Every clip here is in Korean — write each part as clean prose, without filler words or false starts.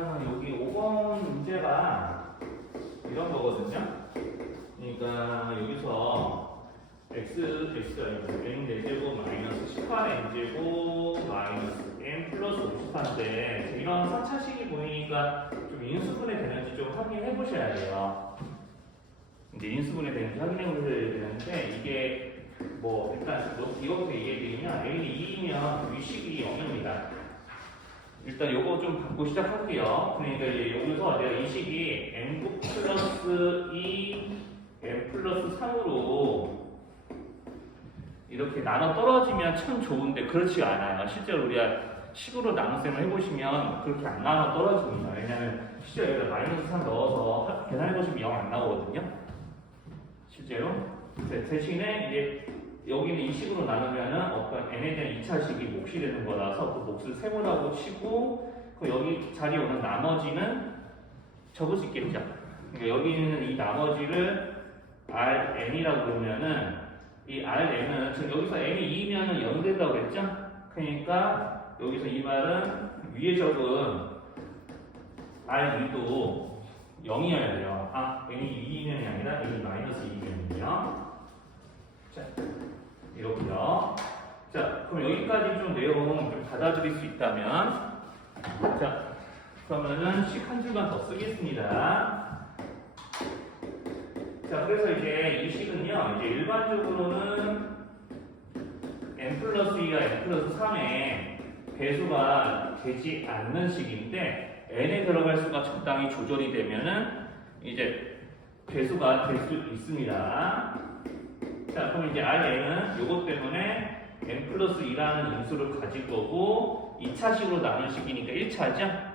그러면 여기 5번 문제가 이런 거거든요. 그러니까 여기서 x가 n 제곱 마이너스 18n 제곱 마이너스 n 플러스 54인데 이런 4차식이 보이니까 좀 인수분해 되는지 좀 확인해 보셔야 돼요. 이제 인수분해 되는지 확인해 보셔야 되는데 이게 뭐 일단 이것부터 얘기해드리면 n이 2이면 위식이 0입니다. 일단 요거 좀 받고 시작할게요. 그러니까 이제 여기서 내가 이 식이 n 플러스 2 n 플러스 3으로 이렇게 나눠 떨어지면 참 좋은데 그렇지 않아요. 실제로 우리가 식으로 나눗셈을 해보시면 그렇게 안 나눠 떨어집니다. 왜냐면 실제로 여기다 마이너스 3 넣어서 계산해보시면 0 안 나오거든요. 실제로. 대신에 이제 여기는 이 식으로 나누면은 어떤 n에 대한 2차식이 몫이 되는 거라서 그 몫을 세모라고 치고 그 여기 자리에 오는 나머지는 적을 수 있겠죠. 그러니까 여기 있는 이 나머지를 Rn이라고 그러면은 이 Rn은 지금 여기서 n이 2면은 0 된다고 그랬죠? 그러니까 여기서 이 말은 위에 적은 R2도 0이어야 돼요. 아, n이 2면이 아니라 n이 마이너스 2면이에요. 자, 이렇게요. 자, 그럼 여기까지 좀 내용 좀 받아들일 수 있다면, 자, 그러면은 식 한 줄만 더 쓰겠습니다. 자, 그래서 이제 이 식은요, 이제 일반적으로는 n 플러스 2가 n 플러스 3의 배수가 되지 않는 식인데, n에 들어갈 수가 적당히 조절이 되면은 이제 배수가 될 수 있습니다. 자, 그럼 이제 Rn은 요것 때문에 n 플러스 2라는 인수를 가질 거고 2차식으로 나눈 식이니까 1차죠?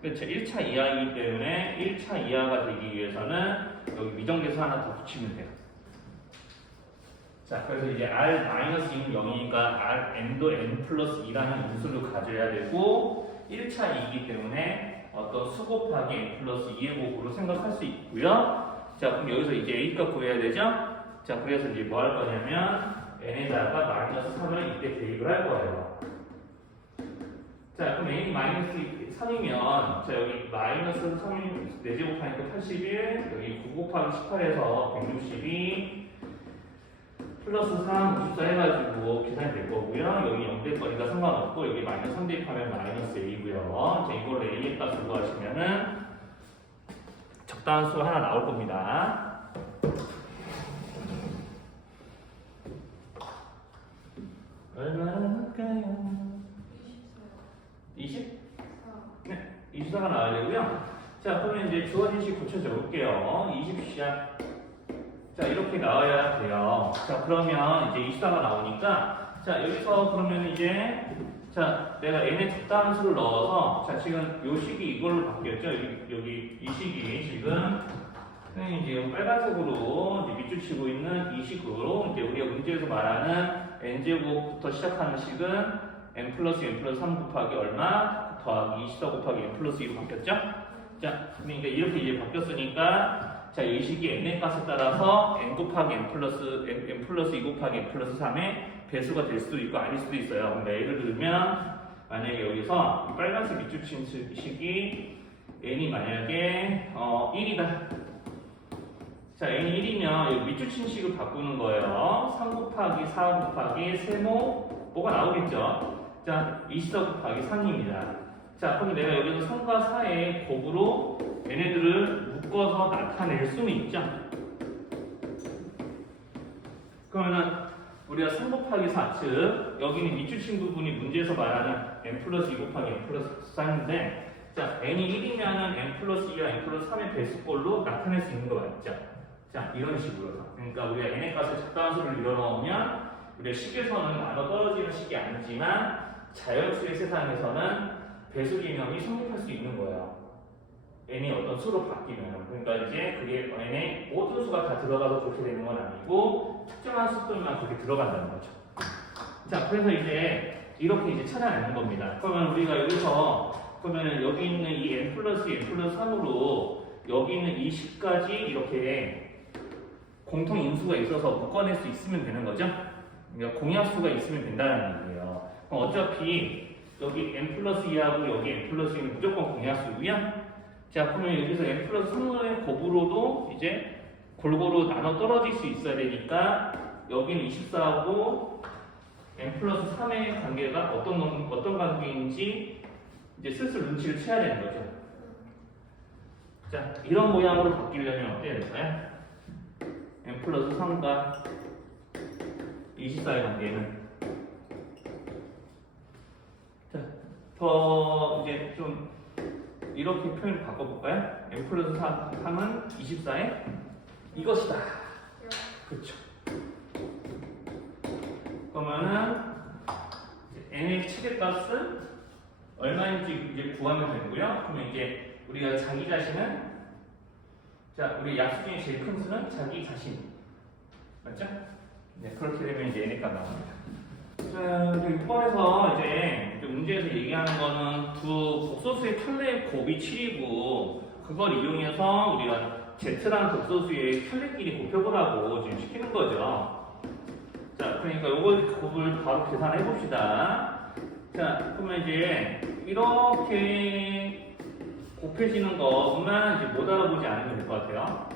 그렇죠. 1차 이하이기 때문에 1차 이하가 되기 위해서는 여기 미정계수 하나 더 붙이면 돼요. 자, 그래서 이제 R-2는 0이니까 Rn도 n 플러스 2라는 인수를 가져야 되고 1차 이기 때문에 어떤 수 곱하기 n 플러스 2의 곱으로 생각할 수 있고요. 자, 그럼 여기서 이제 A값 구해야 되죠? 자, 그래서 이제 뭐 할 거냐면 n에다가 마이너스 3을 이때 대입을 할 거예요. 자, 그럼 n이 마이너스 3이면 자, 여기 마이너스 3을 4제곱하니까 81, 여기 9 곱하기 18에서 162 플러스 3, 54 해가지고 계산이 될 거고요. 여기 0 될 거니까 상관없고 여기 마이너스 3 대입하면 마이너스 a고요. 자, 이걸로 a의 값을 구하시면은 적당한 수가 하나 나올 겁니다. 얼마나 할까요? 20? 네, 24가 나와야 되고요. 자, 그러면 이제 주어진 식 고쳐 적을게요. 20시간. 자, 이렇게 나와야 돼요. 자, 그러면 이제 24가 나오니까, 자, 여기서 그러면 이제, 자, 내가 n의 적당한 수를 넣어서, 자, 지금 요 식이 이걸로 바뀌었죠? 여기 이 식이 지금, 지금 빨간색으로 이제 밑줄 치고 있는 이 식으로, 이제 우리가 문제에서 말하는 n제곱부터 시작하는 식은 n 플러스 3 곱하기 얼마 더하기 24 곱하기 n 플러스 2로 바뀌었죠? 자, 그러니까 이렇게 이제 바뀌었으니까 자, 이 식이 n의 값에 따라서 n 곱하기 n 플러스 2 곱하기 n 플러스 3의 배수가 될 수도 있고 아닐 수도 있어요. 그러니까 예를 들면 만약에 여기서 빨간색 밑줄 친 식이 n이 만약에 1이다. 자, n이 1이면 여기 밑줄 친 식을 바꾸는 거예요. 3 곱하기 4 곱하기 세모 뭐가 나오겠죠? 자, 24 곱하기 3입니다. 자, 그럼 내가 여기서 3과 4의 곱으로 얘네들을 묶어서 나타낼 수는 있죠? 그러면은 우리가 3 곱하기 4, 즉 여기는 밑줄 친 부분이 문제에서 말하는 n 플러스 2 곱하기 n 플러스 4인데 자, n이 1이면은 n 플러스 2와 n 플러스 3의 배수꼴로 나타낼 수 있는 거 맞죠? 자, 이런 식으로서. 그러니까 우리가 n의 값을 적당한 수를 밀어넣으면 우리가 식에서는 나눠 떨어지는 식이 아니지만 자연수의 세상에서는 배수 개념이 성립할 수 있는 거예요. n이 어떤 수로 바뀌면. 그러니까 이제 그게 n의 모든 수가 다 들어가서 그렇게 되는 건 아니고 특정한 수들만 그렇게 들어간다는 거죠. 자, 그래서 이제 이렇게 이제 찾아내는 겁니다. 그러면 우리가 여기서 그러면 여기 있는 이 n 플러스 3으로 여기 있는 이 식까지 이렇게 공통 인수가 있어서 묶어낼 수 있으면 되는 거죠. 그러니까 공약수가 있으면 된다는 얘기예요. 그럼 어차피 여기 n 플러스 2하고 여기 n 플러스 2는 무조건 공약수고요. 자, 그러면 여기서 n 플러스 3의 곱으로도 이제 골고루 나눠 떨어질 수 있어야 되니까 여기는 24하고 n 플러스 3의 관계가 어떤 관계인지 이제 슬슬 눈치를 채야 되는 거죠. 자, 이런 모양으로 바뀌려면 어떻게 해야 될까요? n 플러스 3과 24의 관계는 자, 더 이제 좀 이렇게 표현을 바꿔볼까요? n 플러스 3은 24의 이것이다. 그렇죠. 그러면은 n의 최대값은 얼마인지 이제 구하면 되고요. 그러면 이제 우리가 자기 자신은 자, 우리 약수 중에 제일 큰 수는 자기 자신. 맞죠? 네, 그렇게 되면 이제 n의 값 나옵니다. 자, 6번에서 이제 문제에서 얘기하는 거는 두 복소수의 켤레의 곱이 7이고 그걸 이용해서 우리가 Z라는 복소수의 켤레끼리 곱해보라고 지금 시키는 거죠. 자, 그러니까 요거 곱을 바로 계산해 봅시다. 자, 그러면 이제 이렇게 곱해지는 것만 이제 못 알아보지 않으면 될 것 같아요.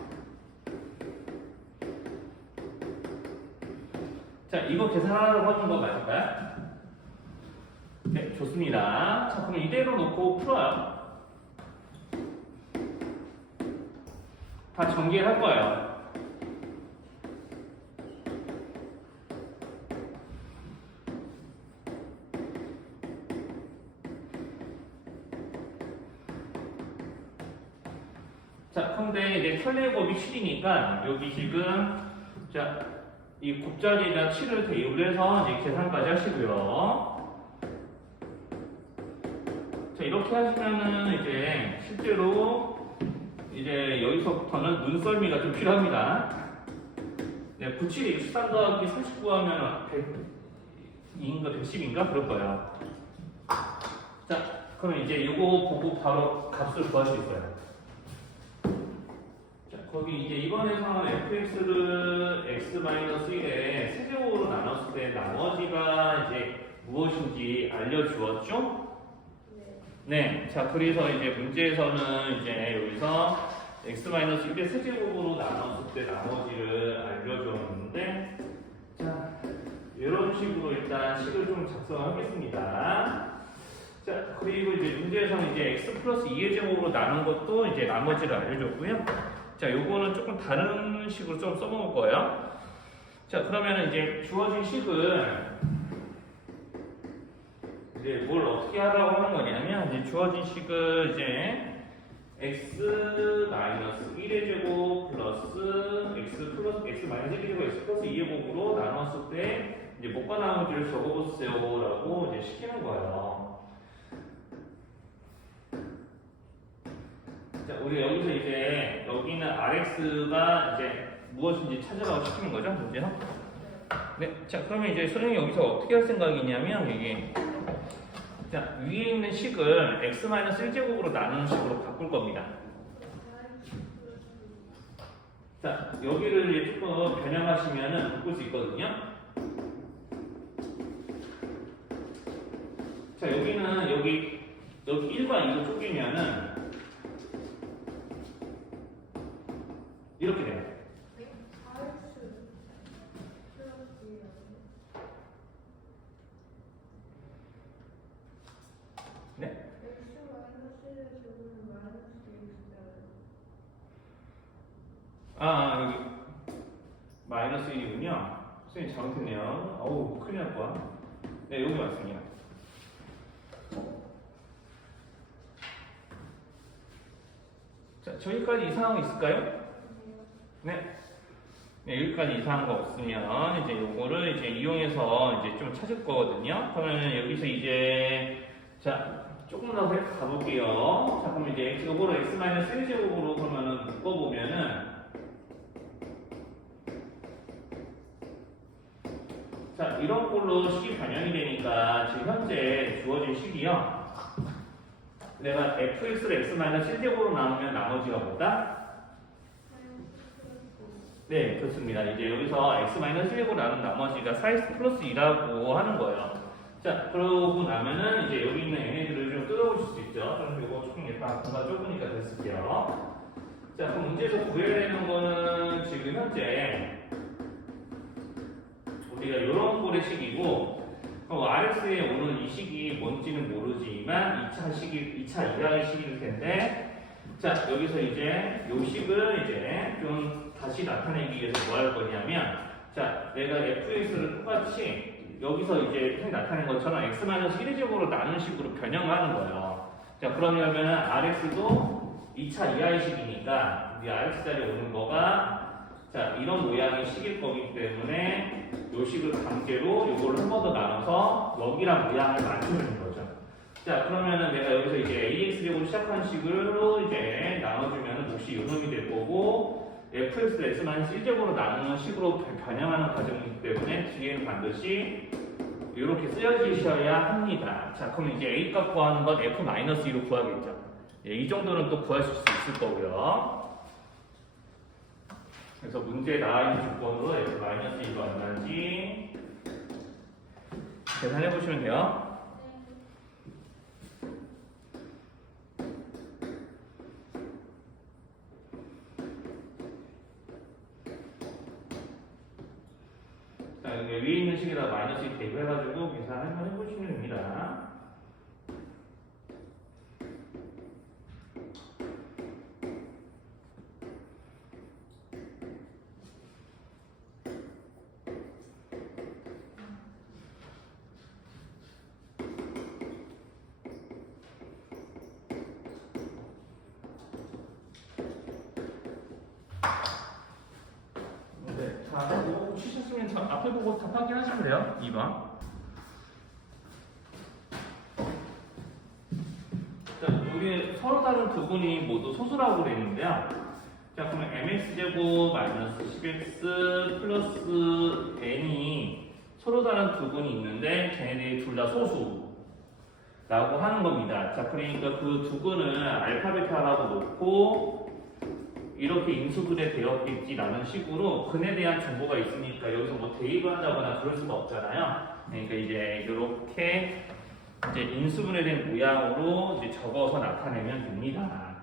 자, 이거 계산하라고 하는 거 맞을까요? 네, 좋습니다. 자, 그럼 이대로 놓고 풀어요. 다 전개할 거예요. 자, 근데 이제 켤레 곱이 7이니까 여기 지금 자, 이 곱자리에다 7을 대입을 해서 이제 계산까지 하시고요. 자, 이렇게 하시면은 이제 실제로 이제 여기서부터는 눈썰미가 좀 필요합니다. 네, 97에 63 더하기 39 하면 100인가 110인가 그럴 거예요. 자, 그럼 이제 이거 보고 바로 값을 구할 수 있어요. 자, 거기 이제 이번에서는 fx를 x-1의 세제곱으로 나눴을 때 나머지가 이제 무엇인지 알려주었죠? 네, 자, 그래서 이제 문제에서는 이제 여기서 x-1의 세제곱으로 나눴을 때 나머지를 알려줬는데, 자, 이런 식으로 일단 식을 좀 작성하겠습니다. 자, 그리고 이제 문제에서는 이제 x 플러스 2의 제곱으로 나눈 것도 이제 나머지를 알려줬고요. 자, 요거는 조금 다른 식으로 좀 써먹을 거예요. 자, 그러면 이제 주어진 식을 이제 뭘 어떻게 하라고 하는 거냐면 이제 주어진 식을 이제 x-1의 제곱 플러스 x 플러스 x-1의 제곱 x 플러스 2의 곱으로 나눴을 때 이제 뭐가 나오는지를 적어보세요라고 이제 시키는 거예요. 자, 우리 여기서 이제 여기는 rx가 이제 무엇인지 찾으라고 시키는 거죠, 문제요? 네, 자, 그러면 이제 선생님이 여기서 어떻게 할 생각이냐면 이게 자, 위에 있는 식을 x-1제곱으로 나누는 식으로 바꿀 겁니다. 자, 여기를 이제 조금 변형하시면은 바꿀 수 있거든요. 자, 여기는 여기 1과 2로 쪼개면은 이렇게 돼요. 네? 아, 여기 마이너스 1이군요. 선생님 잘못했네요. 어우, 큰일 날 거야. 네, 여기 맞습니다. 자, 저기까지 이상한 거 있을까요? 네. 네, 여기까지 이상한 거 없으면 이제 요거를 이제 이용해서 이제 좀 찾을 거거든요. 그러면 여기서 이제 자, 조금 더 가볼게요. 자, 그럼 이제 요거로 x-1제곱으로 그러면은 묶어보면은 자, 이런 걸로 식이 변형이 되니까 지금 현재 주어진 식이요. 내가 fx를 x-1제곱으로 나누면 나머지가 뭐다? 네, 그렇습니다. 이제 여기서 x-1제곱으로 나눈 나머지가 4x 플러스 2라고 하는 거예요. 자, 그러고 나면은 이제 여기 있는 얘네들을 좀 뜯어보실 수 있죠. 그럼 이거 조금 약간 공간 좁으니까 됐을게요. 자, 그럼 문제에서 구해야 되는 거는 지금 현재 우리가 이런 꼴의 식이고, RX에 오는 이 식이 뭔지는 모르지만 2차 이하의 식일 텐데, 자, 여기서 이제 이 식을 이제 좀 다시 나타내기 위해서 뭐 할 거냐면, 자, 내가 fx를 똑같이 여기서 이제 나타낸 것처럼 x-1의 제곱으로 나눈 식으로 변형하는 거예요. 자, 그러면은 rx도 2차 이하의 식이니까 이 rx 자리에 오는 거가 자, 이런 모양의 식일 거기 때문에 요 식을 관계로 요거를 한 번 더 나눠서 여기랑 모양을 맞추는 거죠. 자, 그러면은 내가 여기서 이제 ax제곱으로 시작한 식으로 이제 나눠주면 몫이 요놈이 될 거고, fx를 x-1제곱으로 나누는 식으로 변형하는 과정이기 때문에 뒤에는 반드시 이렇게 쓰여지셔야 합니다. 자, 그럼 이제 a 값 구하는 건 f-2로 구하겠죠. 예, 이 정도는 또 구하실 수 있을 거고요. 그래서 문제에 나와 있는 조건으로 f-2가 얼마인지 계산해 보시면 돼요. 자, 위에 있는 식에다 마이너스 대입해가지고 계산 한번 해보시면 됩니다. 자, 이거 치셨으면 저 앞에 보고 답 확인하시면 돼요. 2번. 자, 우리 서로 다른 두 분이 모두 소수라고 되어 있는데요. 자, 그러면 mx제곱 마이너스 10x 플러스 n이 서로 다른 두 분이 있는데 걔네들이 둘 다 소수라고 하는 겁니다. 자, 그러니까 그 두 분은 알파 베타라고 놓고 이렇게 인수분해 되었겠지라는 식으로 근에 대한 정보가 있으니까 여기서 뭐 대입을 한다거나 그럴 수가 없잖아요. 그러니까 이제 이렇게 이제 인수분해된 모양으로 이제 적어서 나타내면 됩니다.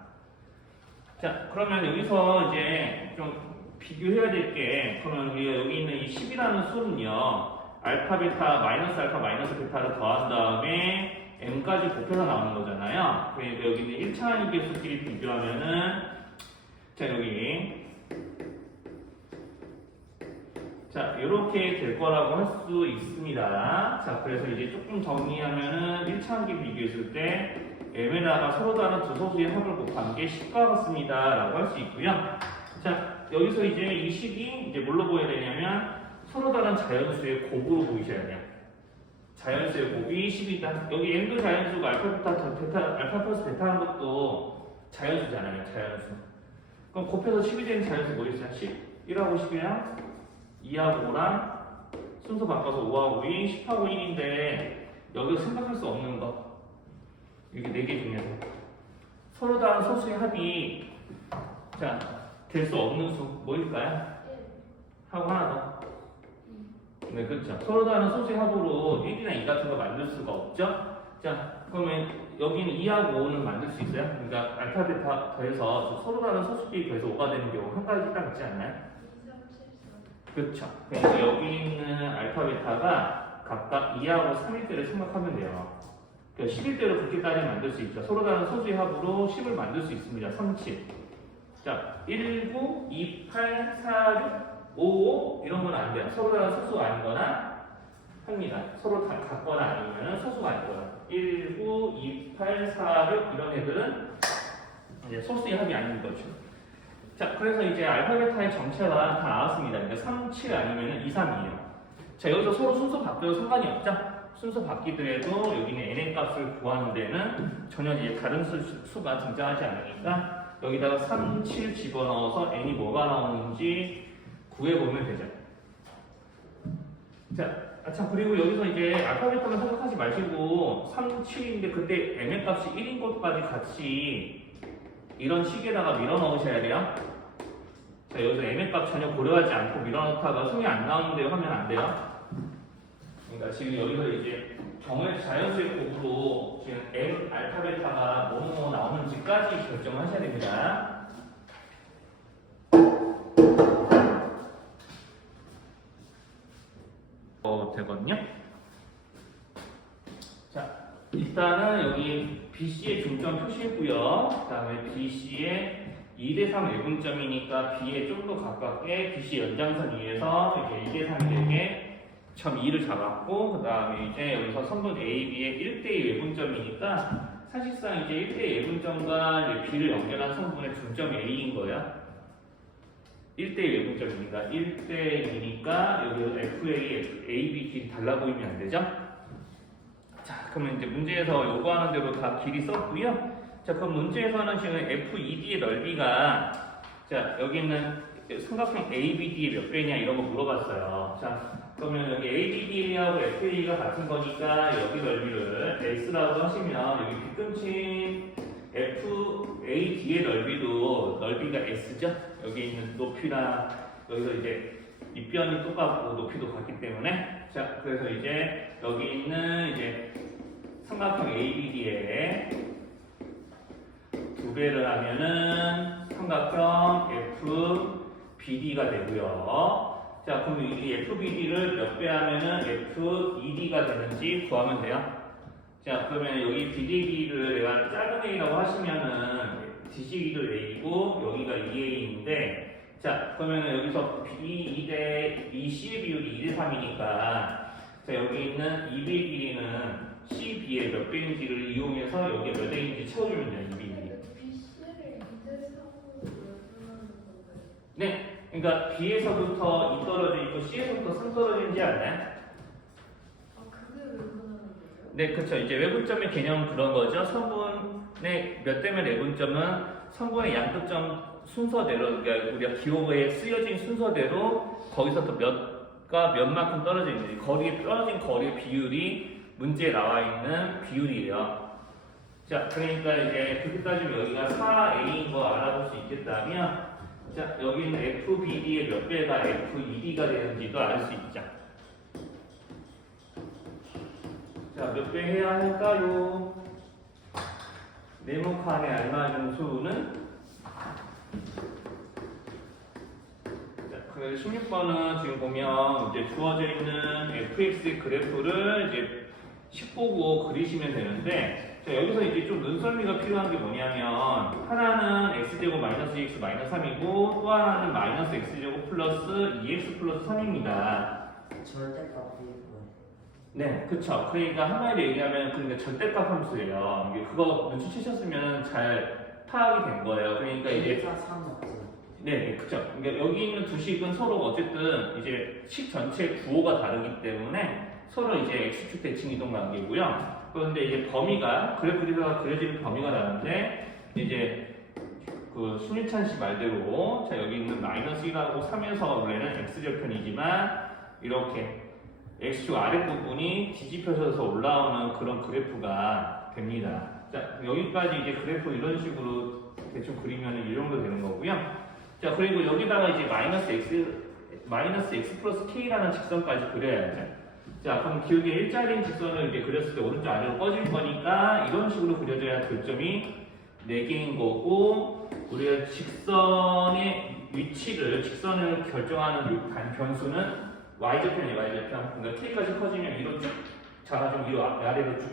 자, 그러면 여기서 이제 좀 비교해야 될 게, 그러면 여기 있는 이 10이라는 수는요, 알파 베타 마이너스 베타를 더한 다음에 m까지 곱해서 나오는 거잖아요. 그러니까 여기 있는 1차원 개수끼리 비교하면은 자, 여기 자, 이렇게 될 거라고 할 수 있습니다. 자, 그래서 이제 조금 정리하면은 1차원기 비교했을 때 m에다가 서로 다른 두 소수의 합을 곱한 게 10과 같습니다 라고 할 수 있고요. 자, 여기서 이제 이 식이 이제 뭘로 보여야 되냐면 서로 다른 자연수의 곱으로 보이셔야 돼요. 자연수의 곱이 10이다. 여기 m도 자연수고 알파 플러스 베타 한 것도 자연수잖아요. 자연수. 그럼 곱해서 10이 되는 자연수 뭐 있어요? 10, 1하고 10이랑 2하고 5랑 순서 바꿔서 5하고 2, 10하고 1인데 여기서 생각할 수 없는 거 이게 4개 중에서 서로 다른 소수의 합이 자, 될 수 없는 수 뭐일까요? 하고 하나 더. 네, 그렇죠. 서로 다른 소수의 합으로 1이나 2 같은 거 만들 수가 없죠? 자, 그러면 여기는 2하고 5는 만들 수 있어요? 그러니까 알파 베타 더해서 서로 다른 소수끼리 더해서 5가 되는 경우 한 가지 딱 있지 않나요? 그렇죠. 그래서 여기 있는 알파 베타가 각각 2하고 3일 때를 생각하면 돼요. 그러니까 10일 때로 그렇게까지 만들 수 있죠. 서로 다른 소수의 합으로 10을 만들 수 있습니다. 3, 7. 자, 1, 9, 2, 8, 4, 6, 5, 5 이런 건 안 돼요. 서로 다른 소수가 아니거나 합니다. 서로 다 같거나 아니면 소수가 아니거나 1, 9, 2, 8, 4, 6 이런 애들은 이제 소수의 합이 아닌 거죠. 자, 그래서 이제 알파 베타의 정체가 다 나왔습니다. 그러니까 3, 7 아니면 2, 3이에요. 자, 여기서 서로 순서 바뀌어도 상관이 없죠? 순서 바뀌더라도 여기는 n의 값을 구하는 데는 전혀 이제 다른 수가 등장하지 않으니까 여기다가 3, 7 집어넣어서 n이 뭐가 나오는지 구해보면 되죠. 자, 그리고 여기서 이제 알파 베타만 생각하지 마시고 3, 7인데 그때 m의 값이 1인 것까지 같이 이런 식에다가 밀어 넣으셔야 돼요. 자, 여기서 m의 값 전혀 고려하지 않고 밀어 넣다가 승이 안 나오는데요 하면 안 돼요. 그러니까 지금 여기서 이제 자연수의 곱으로 지금 M 알파 베타가 뭐뭐 나오는지까지 결정하셔야 됩니다. 되거든요. 자, 일단은 여기 BC의 중점 표시했고요. 그 다음에 BC의 2대3 외분점이니까 B에 좀 더 가깝게 BC 연장선 위에서 이제 2대3이 되게 점 2를 잡았고, 그 다음에 이제 여기서 선분 AB의 1대2 외분점이니까 사실상 이제 1대2 외분점과 이제 B를 연결한 성분의 중점 A인 거야. 1대2 외분점이니까 1대2니까 여기 FA, AB 길이 달라 보이면 안 되죠? 자, 그러면 이제 문제에서 요구하는 대로 다 길이 썼고요. 자, 그럼 문제에서는 지금 FED의 넓이가 자, 여기 있는 삼각형 ABD의 몇 배냐 이런 거 물어봤어요. 자, 그러면 여기 ABD하고 FA가 같은 거니까 여기 넓이를 X라고 하시면 여기 빗금친 FAD의 넓이도 넓이가 S죠? 여기 있는 높이랑 여기서 이제 밑변이 똑같고 높이도 같기 때문에 자, 그래서 이제 여기 있는 이제 삼각형 ABD의 2배를 하면은 삼각형 FBD가 되고요. 자, 그럼 이 FBD를 몇 배 하면은 FED가 되는지 구하면 돼요. 자, 그러면 여기 BD를 내가 작은 a라고 하시면은 DC기도 a이고 여기가 2a인데 자, 그러면 여기서 B2 대 BC의 비율이 2대 3이니까 자, 여기 있는 2B의 길이는 CB의 몇 배인지를 이용해서 여기에 몇 배인지 채워주면 돼요. 2B. BC를 2대 3으로 외분하는 건가요? 네, 그러니까 B에서부터 2 떨어져 있고 C에서부터 3 떨어지지 않나요? 아, 그게 외분하는 거예요? 네, 그렇죠. 이제 외분점의 개념은 그런 거죠. 성분의 몇 대면 외분점은 성분의 양극점 순서대로, 그러니까 우리가 기호에 쓰여진 순서대로 거기서 또 몇과 몇만큼 떨어져 있는지 떨어진 거리의 비율이 문제에 나와 있는 비율이에요. 자, 그러니까 이제 그렇게 따지면 여기가 4a인 거 알아볼 수 있겠다면 자, 여기는 FBD의 몇 배가 FED가 되는지도 알 수 있죠. 자, 몇 배 해야 할까요? 네모칸에 알맞은 수는 자, 그 16번은 지금 보면 이제 주어져 있는 fx의 그래프를 이제 10보고 그리시면 되는데 자, 여기서 이제 좀 눈썰미가 필요한 게 뭐냐면 하나는 x제곱 마이너스 2x 마이너스 3이고 또 하나는 마이너스 x제곱 플러스 2x 플러스 3입니다. 절대값이 뭐예요? 네, 그쵸. 그러니까 한마디로 얘기하면 그러니까 절대값 함수예요. 이게 그거 눈치채셨으면 잘 파악이 된 거예요. 그러니까 이제 3 맞죠? 네, 그쵸. 그러니까 여기 있는 두 식은 서로 어쨌든 이제 식 전체 구호가 다르기 때문에 서로 이제 x축 대칭 이동 관계고요. 그런데 이제 범위가 그래프에서 그려지는 범위가 다른데 이제 그 손희찬 씨 말대로 자, 여기 있는 마이너스 1하고 3에서 원래는 x절편이지만 이렇게 x축 아랫부분이 뒤집혀져서 올라오는 그런 그래프가 됩니다. 자, 여기까지 이제 그래프 이런 식으로 대충 그리면 이 정도 되는 거고요. 자, 그리고 여기다가 이제 마이너스 x 플러스 k라는 직선까지 그려야죠. 자, 그럼 기울기 일자리인 직선을 이제 그렸을 때 오른쪽 아래로 꺼질 거니까 이런 식으로 그려져야 교점이 4개인 거고 우리가 직선의 위치를 직선을 결정하는 변수는 y절편이에요. y절편. 그러니까 k까지 커지면 위로 쭉 작아지면 위로 아래로 쭉.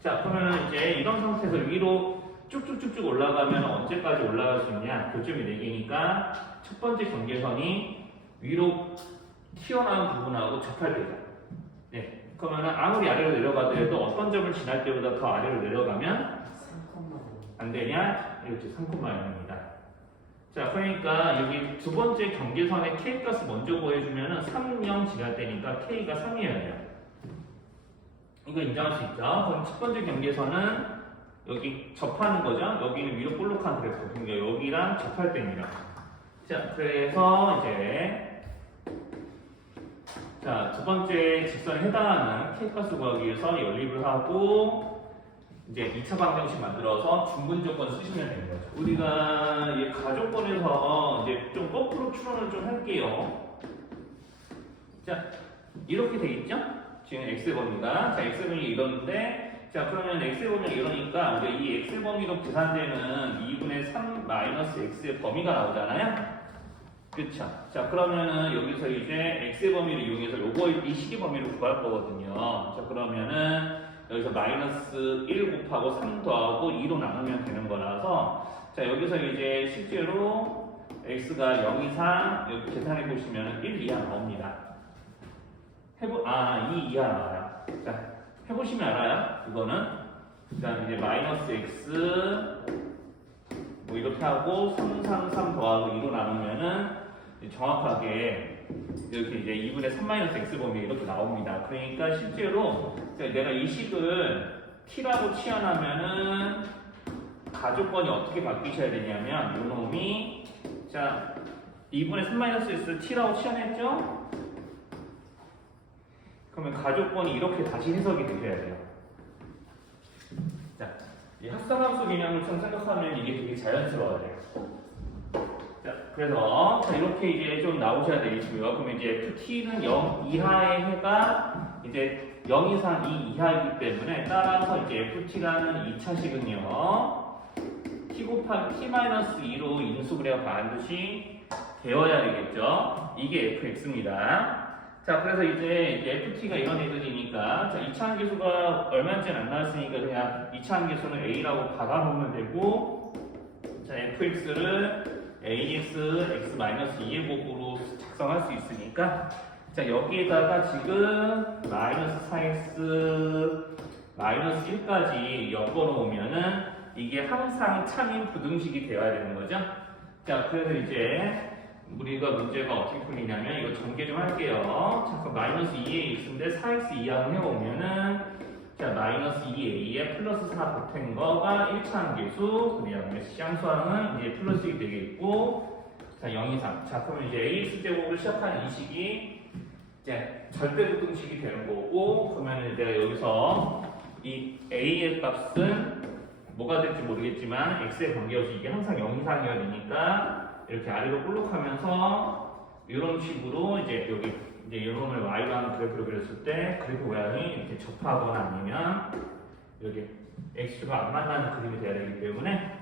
자, 그러면 이제 이런 상태에서 위로 쭉쭉쭉쭉 올라가면 언제까지 올라갈 수 있냐? 교점이 4개니까 첫 번째 경계선이 위로 튀어나온 부분하고 접할때죠. 네, 그러면 아무리 아래로 내려가더라도 어떤 점을 지날 때보다 더 아래로 내려가면 3,5 안 되냐? 이렇게 3,0입니다. 자, 그러니까 여기 두 번째 경계선에 k 값을 먼저 구해주면은 3, 0 지날 때니까 k가 3이어야 돼요. 이거 인정할 수 있죠? 그럼 첫 번째 경계선은 여기 접하는 거죠? 여기는 위로 볼록한 그래프. 그러니까 여기랑 접할 때입니다. 자, 그래서 이제 자, 두 번째 직선에 해당하는 K값을 구하기 위해서 연립을 하고 이제 2차 방정식 만들어서 중분 조건 쓰시면 되는 거죠. 우리가 이 가족권에서 이제 좀 거꾸로 추론을 좀 할게요. 자, 이렇게 돼 있죠? 지금 x 범위가. 자, x 범위 이러는데, 자, 그러면 x 범위가 이러니까 우리가 이 x 범위로 계산되는 2분의 3 마이너스 x의 범위가 나오잖아요. 그쵸? 자, 그러면은 여기서 이제 x 범위를 이용해서 요거 이 식의 범위를 구할 거거든요. 자, 그러면은 여기서 마이너스 1 곱하고 3 더하고 2로 나누면 되는 거라서, 자, 여기서 이제 실제로 x가 0 이상 여기 계산해 보시면 1 이하 나옵니다. 2 이하 나와요. 자, 해보시면 알아요. 이거는. 자, 이제 마이너스 x 뭐 이렇게 하고 3, 3, 3 더하고 2로 나누면은 정확하게 이렇게 이제 2분의 3 마이너스 x 범위 이렇게 나옵니다. 그러니까 실제로 내가 이 식을 t라고 치환하면은 가족번이 어떻게 바뀌셔야 되냐면 요놈이 자 2분의 3 마이너스 x t라고 치환했죠? 그러면 가족번이 이렇게 다시 해석이 되셔야 돼요. 자, 이 합성함수 개념을처럼 생각하면 이게 되게 자연스러워져요. 자, 그래서 자, 이렇게 이제 좀 나오셔야 되겠고요. 그러면 이제 ft는 0 이하의 해가 이제 0 이상 2 이하이기 때문에 따라서 이제 ft라는 2차식은요. t 곱하기 t-2로 인수분해가 반드시 되어야 되겠죠. 이게 fx입니다. 자, 그래서 이제 ft가 이런 애들이니까 자, 2차 함계수가 얼마인지는 안 나왔으니까 그냥 2차 함계수는 a라고 박아놓으면 되고 자, fx를 ax, x-2의 곱으로 작성할 수 있으니까 자, 여기에다가 지금 마이너스 4x 마이너스 1까지 엮어놓으면은 이게 항상 참인 부등식이 되어야 되는 거죠. 자, 그래서 이제 우리가 문제가 어떻게 풀리냐면 이거 전개 좀 할게요. 자, 그럼 마이너스 2의 x인데 4x 이항 해오면은 자, 마이너스 2a에 플러스 4 보탠 거가 1차 함계수, 그 다음에 시향수항은 이제 플러스 1이 되겠고, 자, 0 이상. 자, 그러면 이제 ax 제곱으로 시작하는 이 식이 이제 절대부등식이 되는 거고, 그러면 내가 여기서 이 a의 값은 뭐가 될지 모르겠지만 x에 관계없이 이게 항상 0 이상이어야 되니까 이렇게 아래로 볼록하면서 이런 식으로 이제 여기 이제 이런을 y로 하는 그래프를 그렸을 때 그래프 모양이 이렇게 접하거나 아니면 여기 x가 안 만나는 그림이 돼야 되기 때문에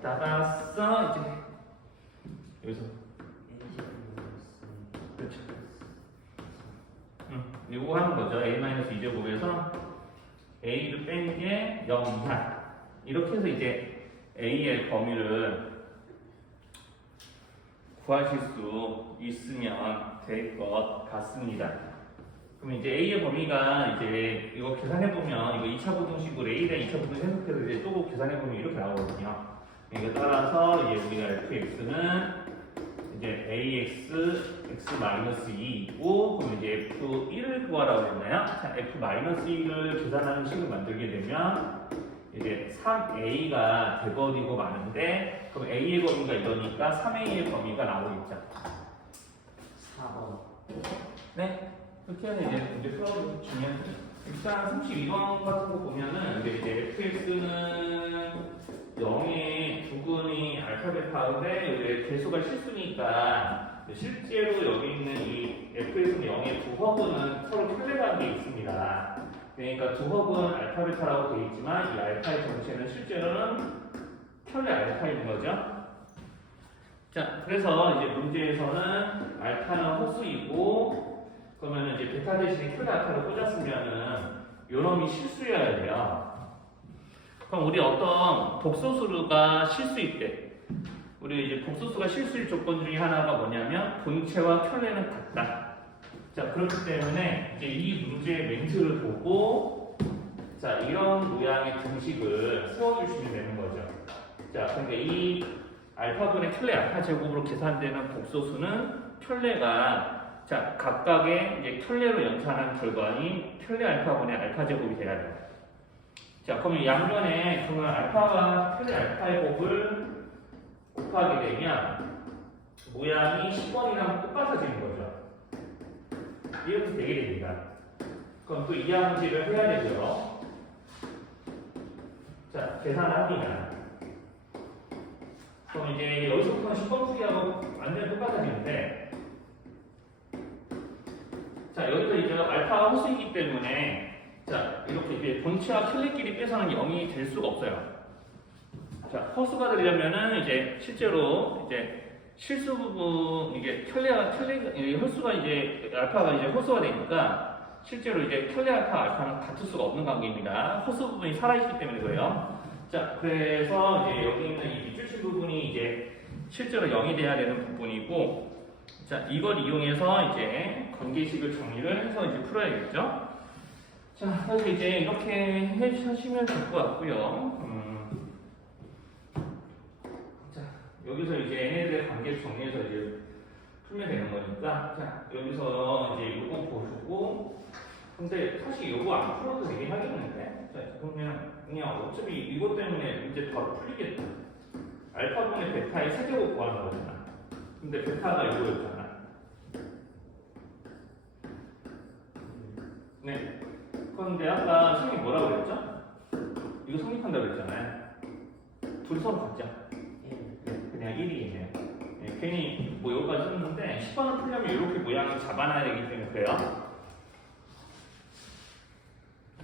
따라서 이제 여기서 그렇죠. 이거 하는 거죠. a-2제곱에서 a를 뺀 게 0 이하 이렇게 해서 이제 a의 범위를 구하실 수 있으면 될 것 같습니다. 그럼 이제 A의 범위가 이제 이거 계산해보면 이거 2차 부등식으로 A에 대한 2차 부등식 해석해서 이제 또 계산해보면 이렇게 나오거든요. 이게 따라서 이제 우리가 fx는 이제 ax, x-2이고 그럼 이제 f1을 구하라고 했나요? 자, f-1을 계산하는 식을 만들게 되면 이제 3a가 돼버리고 마는데 그럼 a의 범위가 이러니까 3a의 범위가 나오겠죠. 4번. 네? 그렇게 해서 이제 문제 풀어주면 일단 32번 같은 거 보면은 이제 fx는 0의 두근이 알파 베타인데 개수가 실수니까 실제로 여기 있는 이 fx는 0의 두 허브는 서로 편례관계에 있습니다. 그러니까 두 허브는 알파 베타라고 되어 있지만 이 알파의 정체는 실제로는 편례 알파인 거죠. 자, 그래서 이제 문제에서는 알파는 허수이고 그러면 이제 베타 대신에 편례 알파를 꽂았으면은 요놈이 실수여야 돼요. 그럼 우리 어떤 복소수가 실수일 때 우리 이제 복소수가 실수일 조건 중에 하나가 뭐냐면 본체와 편례는 같다. 자, 그렇기 때문에 이제 이 문제의 멘트를 보고 자, 이런 모양의 등식을 세워주시면 되는 거죠. 자, 그러니까 이 알파분의 편례 알파 제곱으로 계산되는 복소수는 편례가 자, 각각의 이제 편례로 연산한 결과인 편례 알파분의 알파 제곱이 돼야 돼요. 자, 그러면 양변에 그러면 알파와 편례 알파의 곱을 곱하게 되면 모양이 10번이랑 똑같아지는 거죠. 이렇게 되게 됩니다. 그럼 또 이항지를 해야 되고요. 자, 계산을 합니다. 그럼 이제 여기서부터는 10번 풀이하고 완전히 똑같아지는데 자, 여기서 이제 알파가 허수이기 때문에 자, 이렇게 이제 본체와 켤레끼리 빼서는 0이 될 수가 없어요. 자, 허수가 되려면은 이제 실제로 이제 실수 부분 이게 헐수가 이제 알파가 이제 허수가 되니까 실제로 이제 켤레 알파 알파는 같을 수가 없는 관계입니다. 허수 부분이 살아있기 때문에 그래요. 자, 그래서 이제 여기 있는 이 밑줄친 부분이 이제 실제로 0이 돼야 되는 부분이고, 자, 이걸 이용해서 이제 관계식을 정리를 해서 이제 풀어야겠죠. 자, 그래서 이제 이렇게 하시면 될 것 같고요. 자, 여기서 이제 얘네들의 관계를 정리해서 이제 풀면 되는 거니까, 자, 여기서 이제 이거 보시고, 근데 사실 이거 안 풀어도 되긴 하겠는데, 자, 그냥 어차피 이것 때문에 문제 바로 풀리겠다. 알파분의 베타의 세제곱 구하는 거잖아. 근데 베타가 이거였잖아. 네. 그런데 아까 선생님이 뭐라고 그랬죠? 이거 성립한다고 그랬잖아요. 둘이 서로 같죠? 네, 그냥 1이네요. 네, 괜히 뭐 여기까지 썼는데 10번을 풀려면 이렇게 모양을 잡아놔야 되기 때문에 그래요.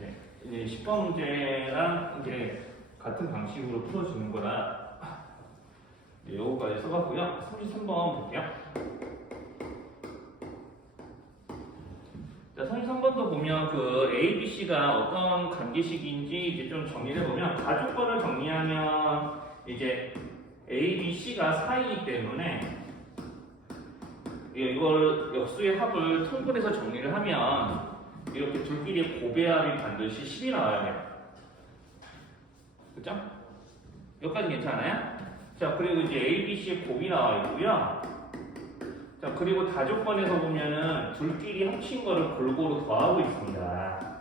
네, 이제 10번 문제랑 이제 같은 방식으로 풀어주는 거라 네, 요거까지 써봤고요. 33번 볼게요. 자, 33번도 보면 그 A, B, C가 어떤 관계식인지 이제 좀 정리를 해보면 가족권을 정리하면 이제 A, B, C가 사이이기 때문에 이걸 역수의 합을 통분해서 정리를 하면 이렇게 둘끼리의 고배합이 반드시 10이 나와야 돼요. 그죠? 여기까지 괜찮아요? 자, 그리고 이제 A, B, C의 곱이 나와 있고요. 자, 그리고 다조건에서 보면은 둘끼리 합친 거를 골고루 더하고 있습니다.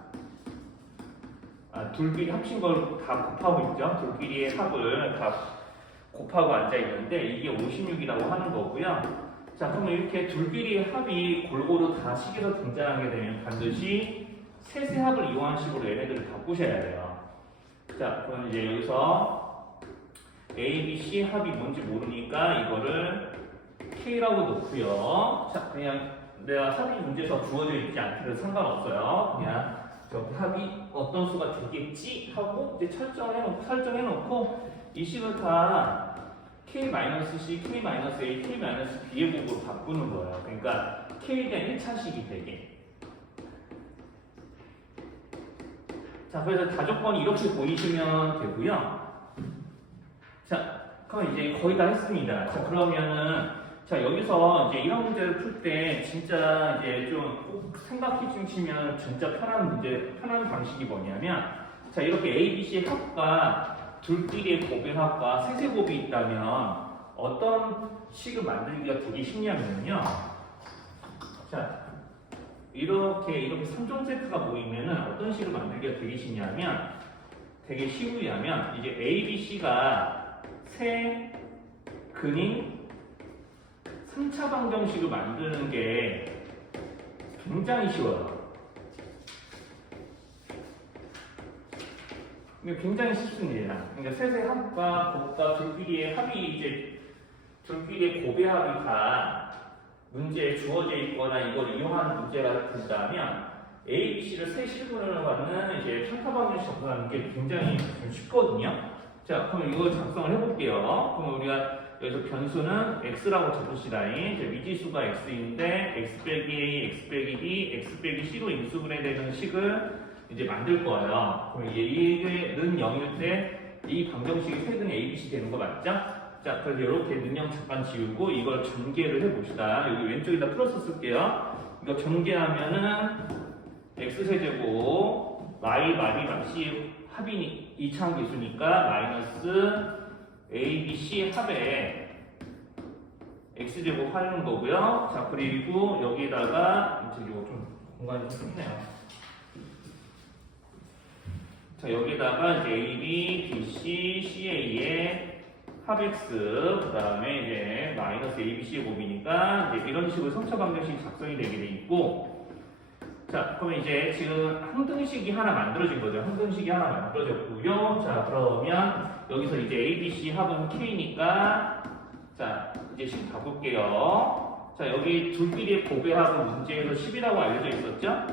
둘끼리 합친 걸 다 곱하고 있죠. 둘끼리의 합을 다 곱하고 앉아 있는데 이게 56이라고 하는 거고요. 자, 그러면 이렇게 둘끼리의 합이 골고루 다 식에서 등장하게 되면 반드시 세세합을 이용한 식으로 얘네들을 바꾸셔야 돼요. 자, 그럼 이제 여기서 A, B, C 합이 뭔지 모르니까 이거를 K라고 놓고요. 자, 그냥 내가 합이 문제에서 주어져 있지 않더라도 상관없어요. 그냥 저 합이 어떤 수가 되겠지 하고 이제 설정해놓고 이 식을 다 K-C, K-A, K-B의 곱으로 바꾸는 거예요. 그러니까 K된 1차식이 되게. 자, 그래서 다조건이 이렇게 보이시면 되고요. 자, 그럼 이제 거의 다 했습니다. 자, 그러면은, 자, 여기서 이제 이런 문제를 풀 때 진짜 이제 좀 꼭 생각해 주시면 진짜 편한 방식이 뭐냐면, 자, 이렇게 A, B, C의 합과 둘끼리의 곱의 합과 세세곱이 있다면 어떤 식을 만들기가 되게 쉽냐면요. 자, 이렇게 3종 세트가 모이면은 어떤 식을 만들기가 되게 쉽냐면, 되게 쉬우냐면, 이제 A, B, C가 세 근인 3차 방정식을 만드는 게 굉장히 쉬워요. 굉장히 쉽습니다. 그러니까 셋의 합과 곱과 둘끼리의 합이 이제 둘끼리의 곱의 합이 다 문제에 주어져 있거나 이걸 이용하는 문제가 된다면 A, B, C를 세 실분을 받는 이제 평타방정식 작성하는 게 굉장히 좀 쉽거든요. 자, 그럼 이걸 작성을 해볼게요. 그럼 우리가 여기서 변수는 x라고 적읍시다. 이제 미지수가 x인데 x 빼기 a, x 빼기 b, x 빼기 c로 인수분해 되는 식을 이제 만들 거예요. 그럼 얘는 0일 때 이 방정식이 세근이 a, b, c 되는 거 맞죠? 자, 그래서 이렇게 능형 잠깐 지우고 이걸 전개를 해봅시다. 여기 왼쪽에다 플러스 쓸게요. 이거 전개하면은 x세제곱 y 마비 c 합이 이차함기수니까 마이너스 a, b, c 합에 x제곱 하는 거고요. 자, 그리고 여기다가 이제 이거 좀 공간이 좀 크네요. 자, 여기다가 이제 a, b, b, c, c, a의 합 x, 그 다음에 이제 마이너스 a, b, c의 곱이니까 이제 이런 식으로 3차 방정식이 작성이 되게 돼 있고, 자, 그러면 이제 지금 항등식이 하나 만들어진 거죠. 항등식이 하나 만들어졌고요. 자, 그러면 여기서 이제 a, b, c 합은 k니까 자, 이제 식 바꿀게요. 자, 여기 둘끼리의 곱배합은 문제에서 10이라고 알려져 있었죠?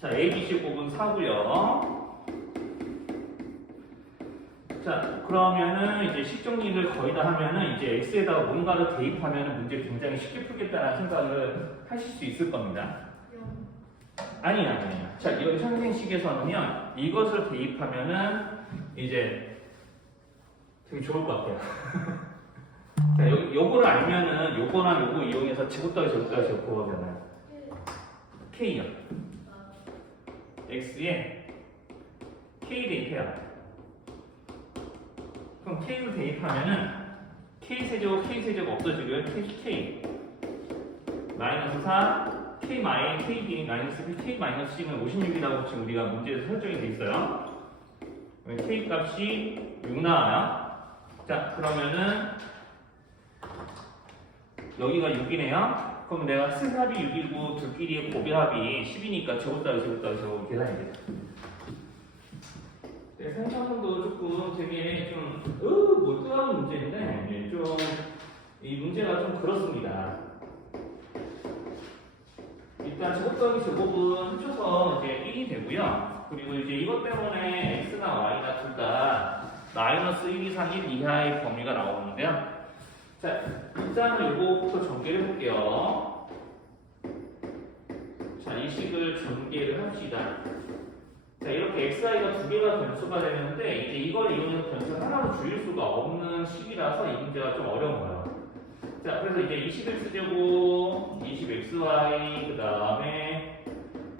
자, A, B, C 곱은 4고요. 자, 그러면은 이제 식정리를 거의 다 하면은 이제 X에다가 뭔가를 대입하면은 문제 굉장히 쉽게 풀겠다는 생각을 하실 수 있을 겁니다. 아니야. 자, 여기 상생식에서는요, 이것을 대입하면은 이제 되게 좋을 것 같아요. 자, 요거를 알면은 요거랑 요거 이용해서 제곱 더하기 제곱 구하잖아요. K요. X에 K 대입해요. 그럼 K를 대입하면은 K세제곱 없어지고요. K 마이너스 4 K 마이너스 KB 마이너스 B K 마이너스 C는 56이라고 지금 우리가 문제에서 설정이 돼 있어요. K 값이 6 나와요. 자, 그러면은 여기가 6이네요. 그럼 내가 승합이 6이고 둘끼리의 곱합이 10이니까 제곱 더하기 제곱 계산이 되죠. 네, 생성도 조금 되게 좀 몰두한 문제인데 좀 이 문제가 좀 그렇습니다. 일단 제곱 더하기 제곱은 합쳐서 이제 1이 되고요. 그리고 이제 이것 때문에 x나 y나 둘 다 마이너스 1 이상 1 이하의 범위가 나오는데요. 자, 일단은 이거부터 전개를 해볼게요. 자, 이 식을 전개를 합시다. 자, 이렇게 xi가 두 개가 변수가 되는데 이제 이걸 이용해서 변수를 하나로 줄일 수가 없는 식이라서 이 문제가 좀 어려운 거예요. 자, 그래서 이제 20x제곱, 20xy, 그 다음에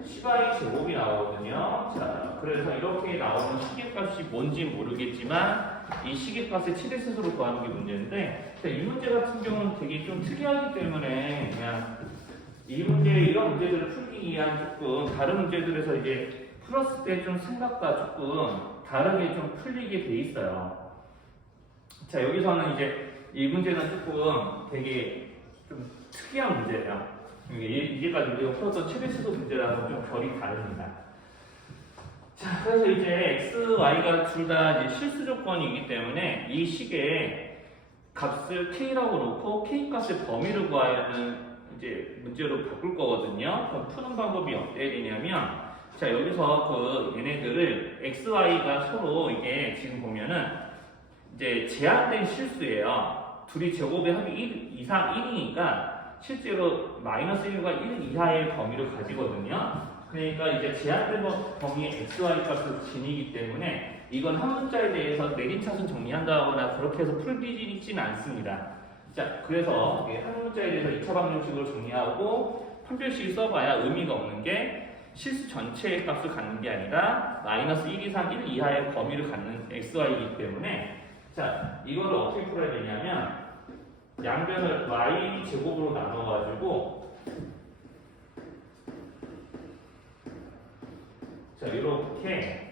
10y 제곱이 나오거든요. 자, 그래서 이렇게 나오는 시계값이 뭔지 모르겠지만 이 시계값의 최대수로 구하는 게 문제인데, 자, 이 문제 같은 경우는 되게 좀 특이하기 때문에 그냥 이 문제, 이런 문제들을 풀기 위한 조금 다른 문제들에서 이제 풀었을 때 좀 생각과 조금 다르게 좀 풀리게 돼 있어요. 자, 여기서는 이제 이 문제는 조금 되게 좀 특이한 문제예요. 이제까지 우리가 풀었던 최대수소 문제랑은 좀 결이 다릅니다. 자, 그래서 이제 x, y가 둘 다 실수 조건이기 때문에 이 식의 값을 k라고 놓고 k 값의 범위를 구하는 이제 문제로 바꿀 거거든요. 그럼 푸는 방법이 어떻게 되냐면, 자, 여기서 그 얘네들을 x, y가 서로 이게 지금 보면은 이제 제한된 실수예요. 둘이 제곱의 합이 1 이상 1이니까 실제로 마이너스 1과 1 이하의 범위를 가지거든요. 그러니까 이제 제한된 범위의 xy 값을 지니기 때문에 이건 한 문자에 대해서 내림차순 정리한다거나 그렇게 해서 풀리진 않습니다. 자, 그래서 한 문자에 대해서 2차 방정식으로 정리하고 판별식 써봐야 의미가 없는 게 실수 전체의 값을 갖는 게 아니라 마이너스 1 이상 1 이하의 범위를 갖는 xy이기 때문에, 자, 이거를 어떻게 풀어야 되냐면 양변을 y 제곱으로 나눠가지고, 자, 이렇게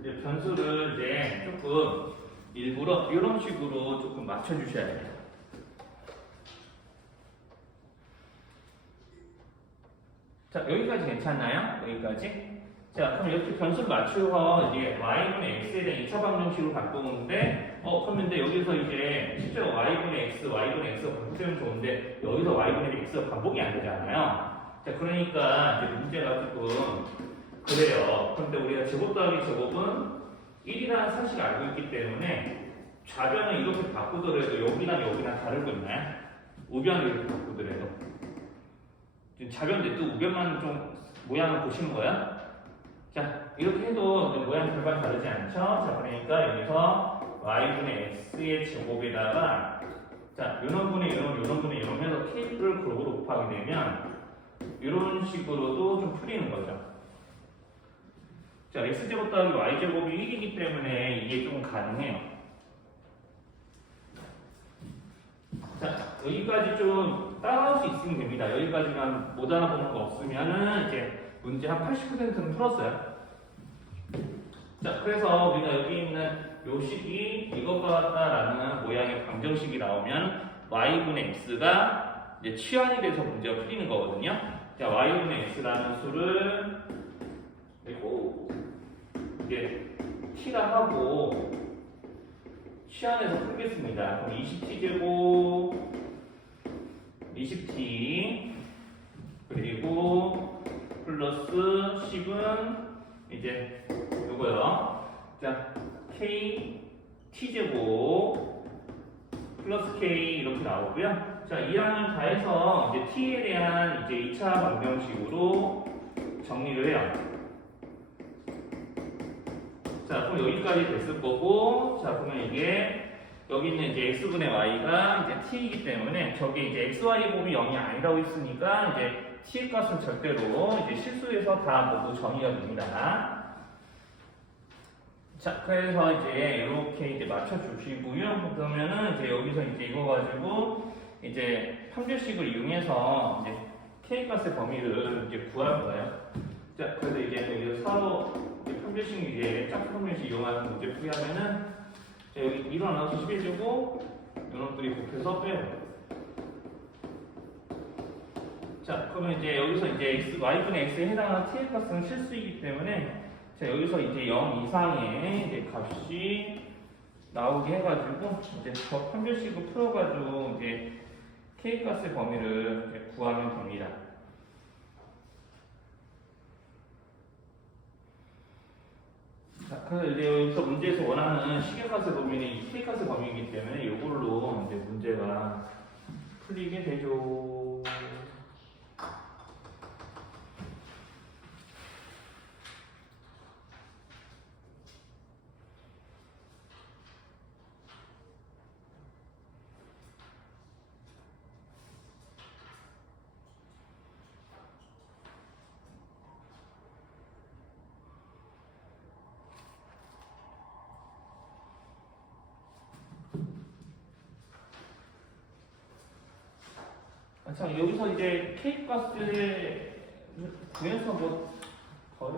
이제 변수를 이제 조금 일부러 이런 식으로 조금 맞춰주셔야 돼요. 자, 여기까지 괜찮나요? 여기까지? 자, 그럼 이렇게 변수를 맞추고 이제 y분의 x에 대한 2차 방정식으로 바꾸는데, 그런데 여기서 이제 실제로 y분의 x, y분의 x가 반복되면 좋은데 여기서 y분의 x가 반복이 안 되잖아요. 자, 그러니까 이제 문제가 조금 그래요. 그런데 우리가 제곱 더하기 제곱은 1이라는 사실을 알고 있기 때문에 좌변을 이렇게 바꾸더라도 여기랑 다를 거 있나요? 우변을 이렇게 바꾸더라도. 지금 좌변 냅두고 우변만 좀 모양을 보시는 거야? 자, 이렇게 해도 모양 별반 다르지 않죠? 자, 그러니까 여기서 y분의 x의 제곱에다가, 자, 요런 분의 요런 해서 k를 골고루 곱하게 되면 이런 식으로도 좀 풀리는 거죠. 자, x제곱 더하기 y제곱이 1이기 때문에 이게 좀 가능해요. 자, 여기까지 좀 따라올 수 있으면 됩니다. 여기까지만 못 알아보는 거 없으면은 이제 문제 한 80%는 풀었어요. 자, 그래서 우리가 여기 있는 요 식이 이것과 같다라는 모양의 방정식이 나오면 y분의 x가 이제 치환이 돼서 문제가 풀리는 거거든요. 자, y분의 x라는 수를 그리고 이제 t라 하고 시안에서 풀겠습니다. 그럼 20t 제곱 20t 그리고 플러스 10은 이제 요거요. 자, k t 제곱 플러스 k 이렇게 나오고요. 자, 이항을 다해서 이제 t에 대한 이제 2차 방정식으로 정리를 해요. 자, 그럼 여기까지 됐을 거고, 자, 그러면 이게 여기 있는 이제 x분의 y가 이제 t이기 때문에 저기 이제 xy 곱이 0이 아니라고 했으니까 이제 t의 값은 절대로 이제 실수해서 다 모두 정의가 됩니다. 자, 그래서 이제 이렇게 이제 맞춰주시고요. 그러면은 이제 여기서 이제 이거 가지고 이제 판별식을 이용해서 이제 k 값의 범위를 이제 구할 거예요. 자, 그래서 이제 여기 서로 이제 판별식 이제 짝수 판별식 이용하는 문제 풀이하면은 자, 여기 1은 나눠서 11제곱 이놈들이 곱해서 빼요. 자, 그러면 이제 여기서 이제 x, y분의 x에 해당하는 t의 값은 실수이기 때문에 자, 여기서 이제 0 이상의 이제 값이 나오게 해가지고 이제 저 판별식을 풀어가지고 이제 k 값의 범위를 이제 구하면 됩니다. 자, 그래서 이제 여기서 문제에서 원하는 시계값의 범위는 이 k값의 범위이기 때문에 이걸로 이제 문제가 풀리게 되죠. 자, 여기서 이제 k 값을 구해서 뭐 거의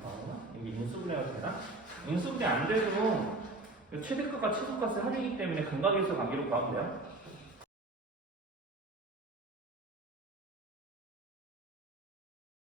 나오나? 이게 인수분해가 되나? 인수분해 안 돼도 최대값과 최소값의 합이기 때문에 근각일수 관계로 구하면 돼요.